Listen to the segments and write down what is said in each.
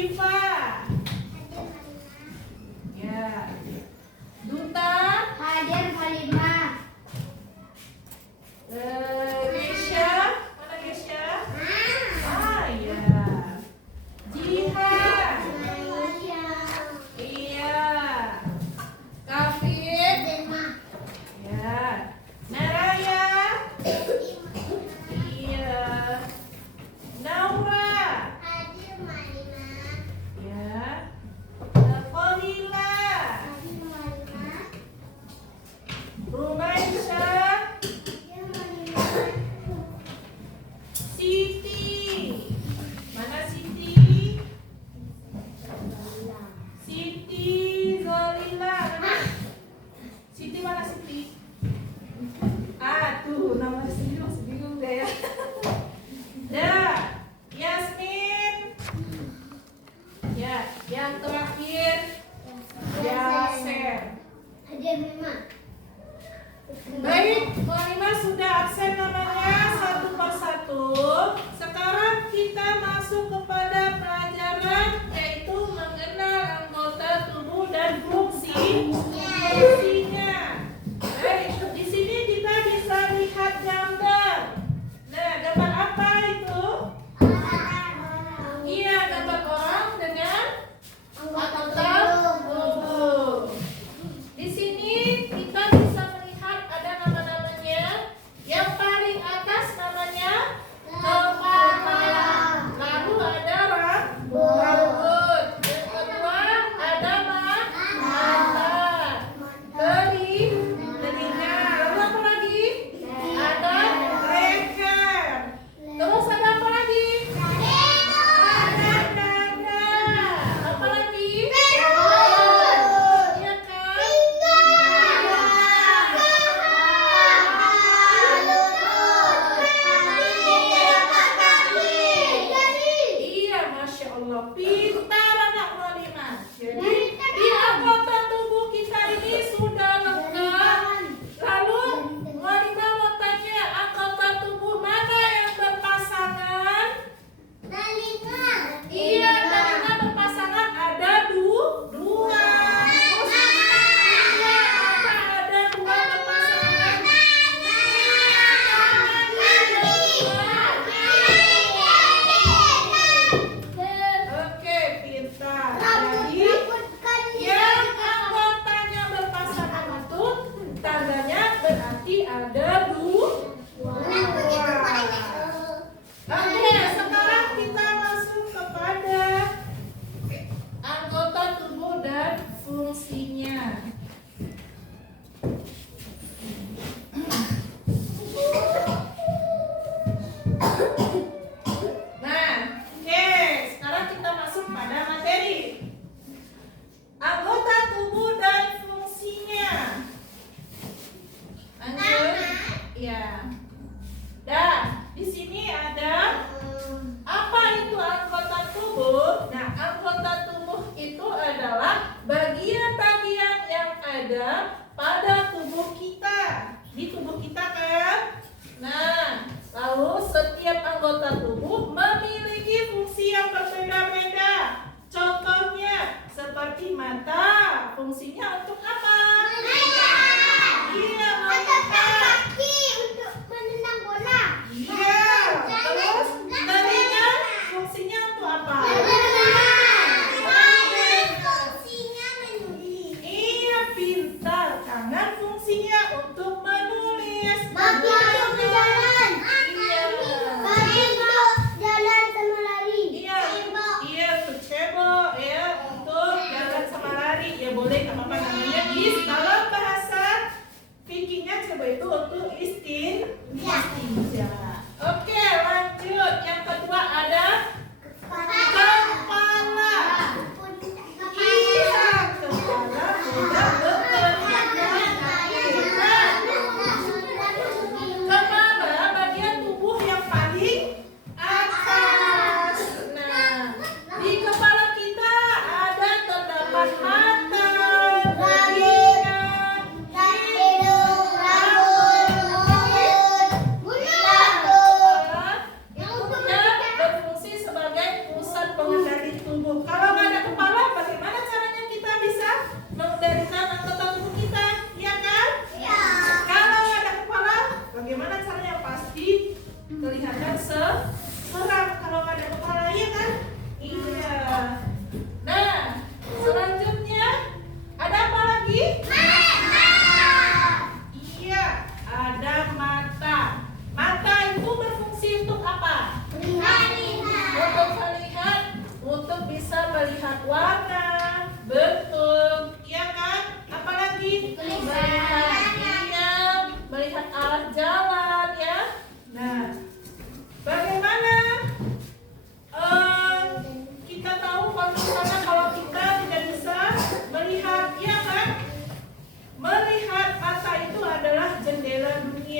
Syifa. Ya. Duta. Hadir Halimah. Gesya. Mana Gesya? Ah ya. Jihan. Iya. Kafir. Ya. Naraya. Iya. Naura. Ya. Kolila. Rumaisyah. Siti. Mana Siti? Siti Zolila. Mana? Siti mana Siti? Ah tuh nama Siti masih bingung deh ya. Dah. Yasmin. Ya, yang terakhir Yaser. Hadir Mima. Baik, Mu'alimah sudah absen namanya satu persatu. Sekarang kita masuk kepada pelajaran yaitu mengenal anggota tubuh dan fungsinya. Baik, di sini kita bisa lihat gambar. Nah, gambar apa itu? Iya, gambar orang dengan anggota tubuh. Di sini kita bisa melihat ada nama-namanya. Yang paling atas namanya kepala. Lalu ada rambut. Yang kedua ada mata, telinga. Lalu apa lagi? Ada leher. Terus ada apa lagi? Ada dada. Apa lagi? Iya kan? Iya, Masya Allah, pintar anak Mu'alimah. Jadi di anggota tubuh kita ini sudah lengkap. Lalu Mu'alimah mau tanya, anggota tubuh mana yang berpasangan? Iya, telinga berpasangan ada dua. Terus iya, mata ada dua berpasangan. Oke, pintar. Jadi yang anggotanya berpasangan itu tandanya berarti ada dua. Oke, sekarang kita masuk kepada anggota tubuh dan fungsinya. Nah, oke, sekarang kita masuk pada materi. Anggota tubuh dan fungsinya. Lanjut. Ya. Dah, di sini ada apa itu anggota tubuh? Nah, anggota tubuh itu adalah bagian-bagian yang ada pada tubuh kita. Di tubuh kita kan? Nah, lalu setiap anggota tubuh memiliki fungsi yang berbeda-beda. Contohnya seperti mata, fungsinya untuk apa? Iya, melihat.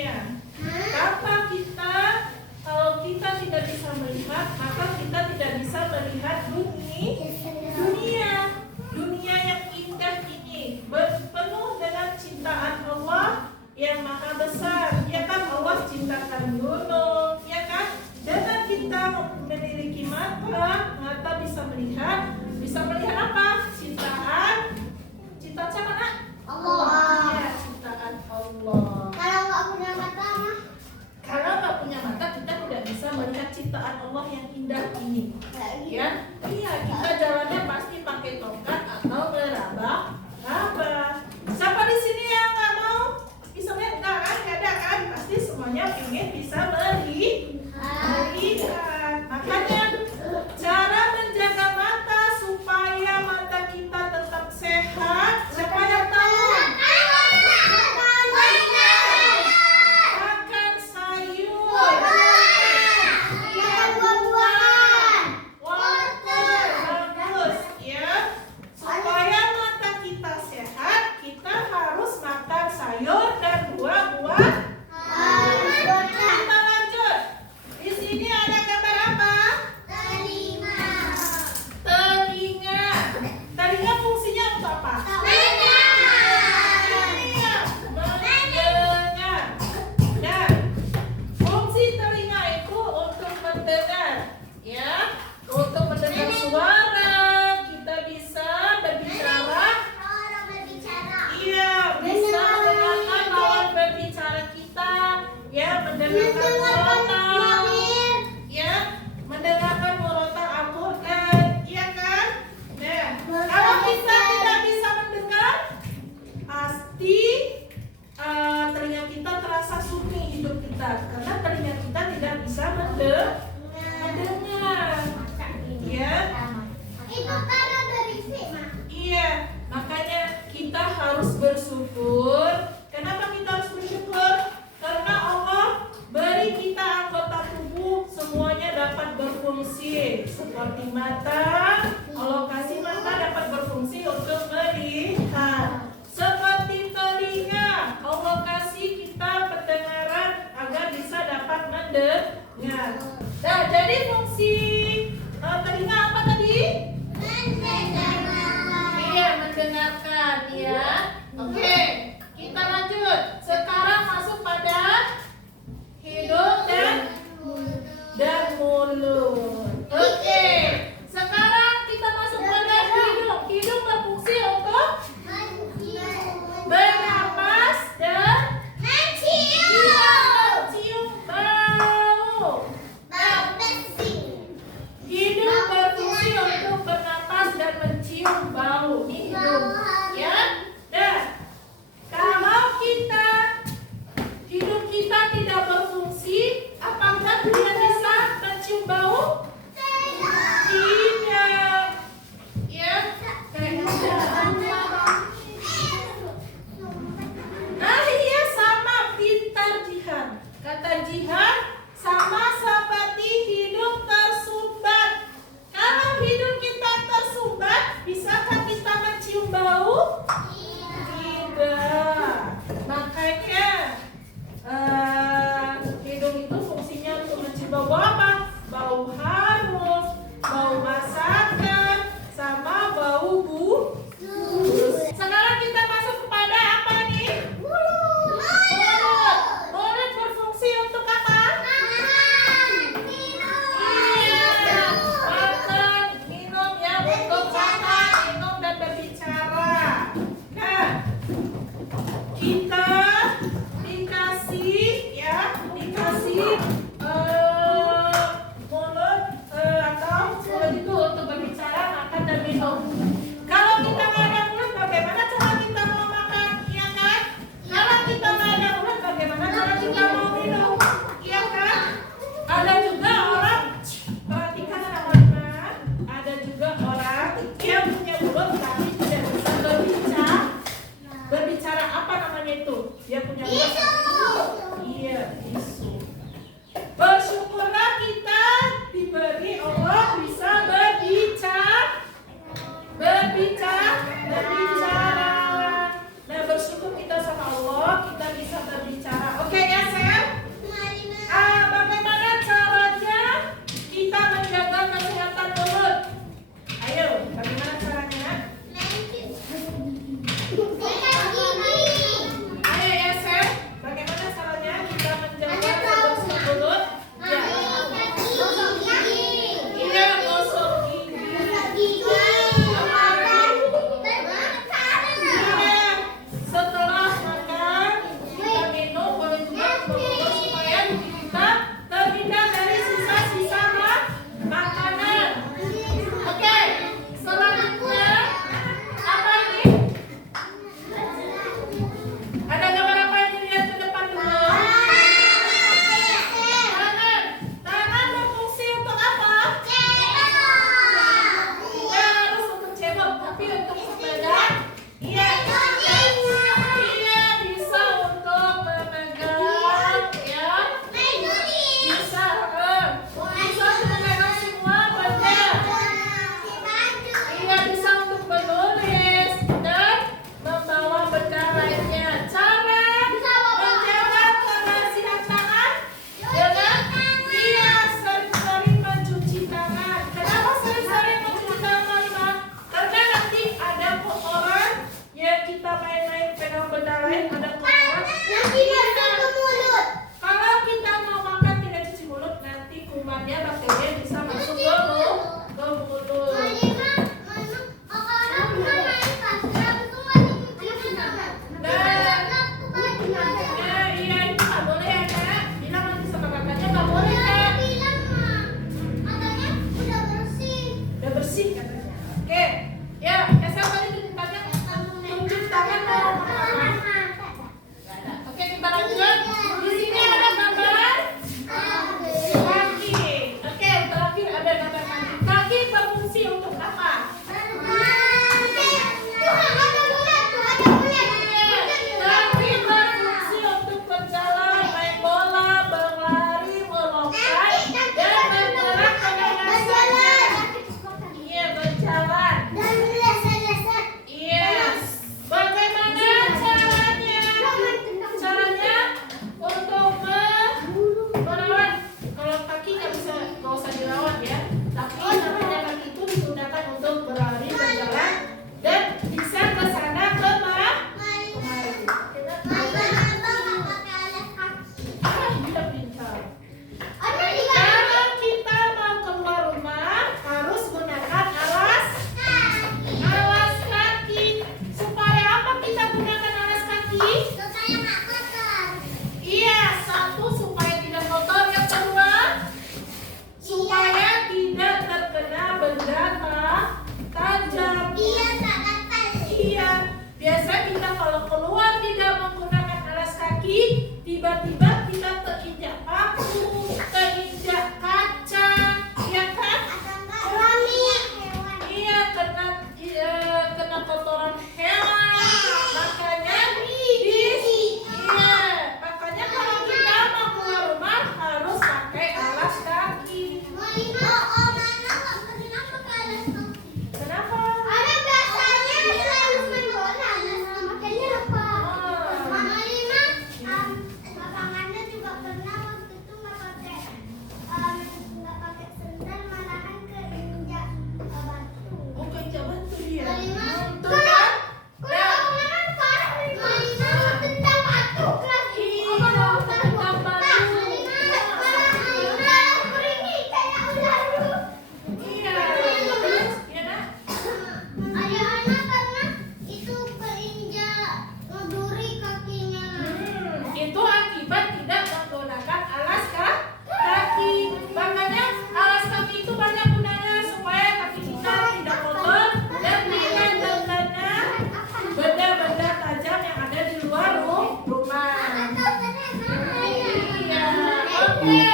dunia. Kata kita, kalau kita tidak bisa melihat, maka kita tidak bisa melihat dunia. Dunia yang indah ini penuh dengan cintaan Allah yang maha besar. Ya kan, Allah cintakan gunung, ya kan? Dengan kita memiliki mata bisa melihat apa? Cintaan siapa nak? Allah. Ya, cintaan Allah. Kalau nggak punya mata mah? Kalau nggak punya mata, kita tidak bisa melihat cintaan Allah yang indah ini. Ya, iya, kita jalannya pasti pakai tongkat atau meraba-raba. Siapa di sini yang nggak mau bisa lihat? Nggak kan? Nggak ada kan? Pasti semuanya ingin bisa melihat. Makanya cara menjaga mata supaya mata kita tetap sehat. Siapa yang tahu? Makan sayur. Bagus ya. Supaya mata kita sehat, kita harus makan sayur dan buah-buah. Kita lanjut. Di sini ada gambar apa? Telinga. Telinga fungsinya untuk apa? Mendengar. Dan fungsi telinga itu untuk mendengar, ya, untuk mendengar suara. Kita bisa berbicara. Iya, bisa mendengarkan lawan berbicara kita, ya, mendengarkan murotal, ya, mendengarkan murotal Al-Quran, ya kan? Nah, kalau kita tidak bisa mendengar, pasti telinga kita terasa sunyi hidup kita, karena telinga kita tidak bisa mendengar, ya. Itu karena dari sini. Iya, makanya kita harus bersyukur. Kenapa kita harus bersyukur? Karena Allah beri kita anggota tubuh semuanya dapat berfungsi. Seperti mata, Allah kasih mata dapat berfungsi untuk melihat. Seperti telinga, Allah kasih kita pendengaran agar bisa dapat mendengar. Nah, jadi fungsi telinga apa tadi? Iya, mendengarkan ya. Oke, kita lanjut. Sekarang masuk pada hidung dan mulut. Oke, sekarang kita masuk pada hidung. Hidung berfungsi untuk bernapas dan mencium bau. Hidung berfungsi untuk bernapas dan mencium bau. Ini hidung, ya. Dan kalau hidung kita tidak berfungsi, apakah dia bisa mencium bau? Tidak. Ya. Nah, iya, sama pintar Jihan. Kata Jihan, sama seperti hidung tersumbat. Kalau hidung kita tersumbat, bisakah kita mencium bau? Tidak. Makanya hidung itu fungsinya untuk mencium bau apa? Bau harum, bau masakan, sama bau busuk. Sekarang kita masuk kepada apa nih? Mulut. Mulut berfungsi untuk apa? Iya, makan, minum ya, untuk makan, minum dan berbicara. Nah, kita dikasih mulut atau mulut itu untuk berbicara, makan dan minum. Kalau kita nggak ada mulut, bagaimana cara kita mau makan? Iya kan? Kalau kita nggak ada mulut, bagaimana cara kita mau minum? Iya kan? Ada juga orang, perhatikan teman-teman, ada juga orang yang punya mulut tapi tidak bisa berbicara. Berbicara apa namanya itu? Dia punya mulut. Iya, bisu. Bersyukurlah kita diberi Allah bisa berbicara. Nah, bersyukur kita sama Allah, kita bisa berbicara. Oke ya, Oke.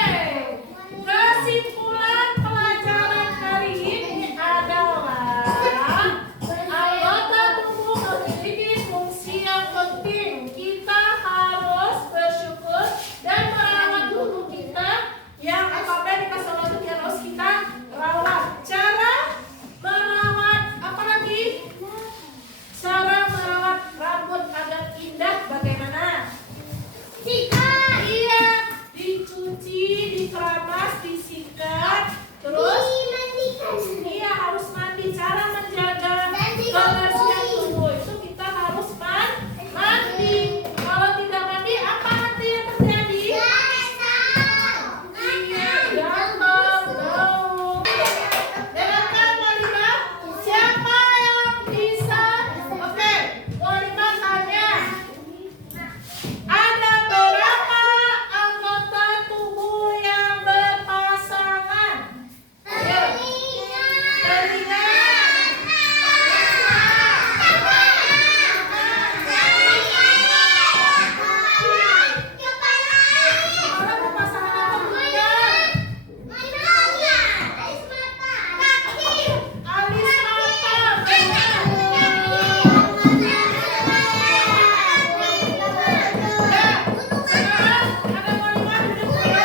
Kesimpulan pelajaran hari ini adalah anggota tubuh memiliki fungsi yang penting. Kita harus bersyukur dan merawat tubuh kita yang apabila dikasih Allah itu harus kita rawat. Cara merawat apa lagi? Cara merawat rambut agar indah bagaimana? Sikat. Iya, dicuci, dikeramas, disikat, terus iya harus mandi. Cara menjaga kebersihan tubuh itu kita harus mandi. Kalau tidak mandi apa nanti yang terjadi? Iya, gatal, bau. Dengarkan Walima, siapa yang bisa? Oke, Walima tanya. Ada berapa anggota tubuh yang berpasangan? Ayo. Telinga. Kepala berpasangan atau bukan? Alis mata. Sekarang ada Walima duduk dulu.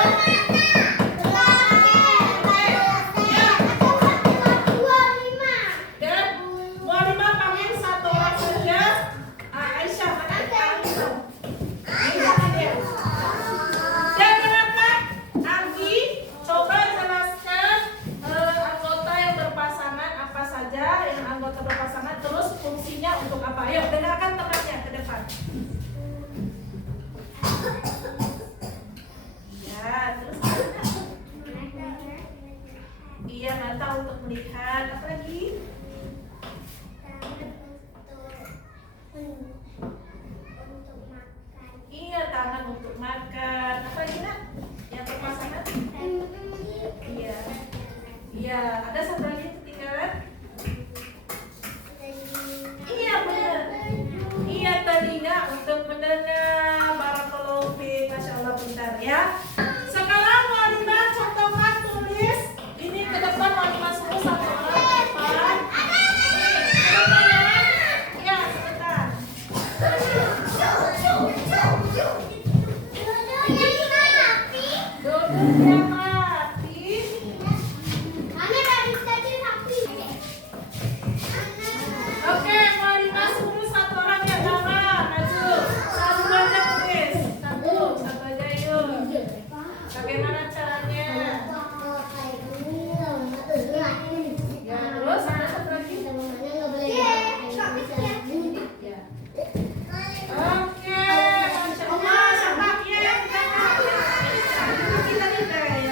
Dan Walima panggil satu orang saja. Aisyah mana? Aisyah. Aisyah hadir. Dan dengarkan, Anggi coba jelaskan anggota yang berpasangan apa saja, yang anggota berpasangan terus fungsinya untuk apa. Ayo dengarkan temannya ke depan. Ya, terus iya mata untuk melihat, apa lagi? Iya tangan untuk makan, apa lagi nak? Yang berpasangan? Iya, iya. Ada satu lagi yang ketinggalan? Iya benar. Iya telinga untuk mendengar. Barakallahu fiik, masya Allah pintar ya. Sekarang Walimah contohkan tulis ini ke depan. Walimah suruh satu orang ke depan. Iya sebentar. Duduk yang rapi. Oke, Walimah suruh satu orang yang gambar maju. Satu aja tulis. Satu aja yuk. Bagaimana caranya? Ya terus ada satu lagi. Ya. Oke, masya Allah. Siapa? Iya, kita lihat ya.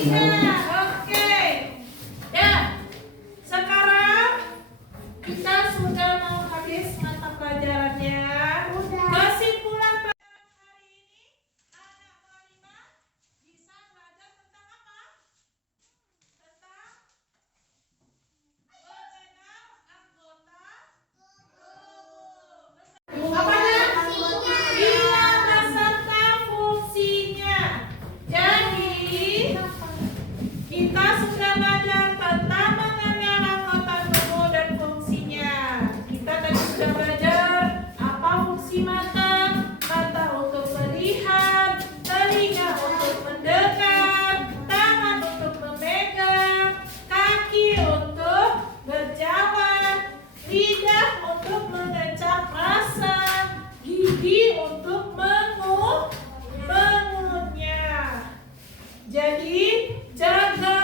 Bisa. Oke. Ya. Sekarang kita sudah mau habis mata pelajarannya. Kesimpulan pelajaran hari ini, anak Mualimah bisa belajar tentang apa? Tentang mengenal anggota tubuh. Apanya? Iya, beserta fungsinya. Jadi, kita sudah belajar tentang mengenal anggota tubuh dan fungsinya. Kita tadi sudah belajar apa fungsi mata. Mata untuk melihat, telinga untuk mendengar, tangan untuk memegang, kaki untuk berjalan, lidah untuk mengecap rasa, gigi untuk mengunyah. Jadi, jaga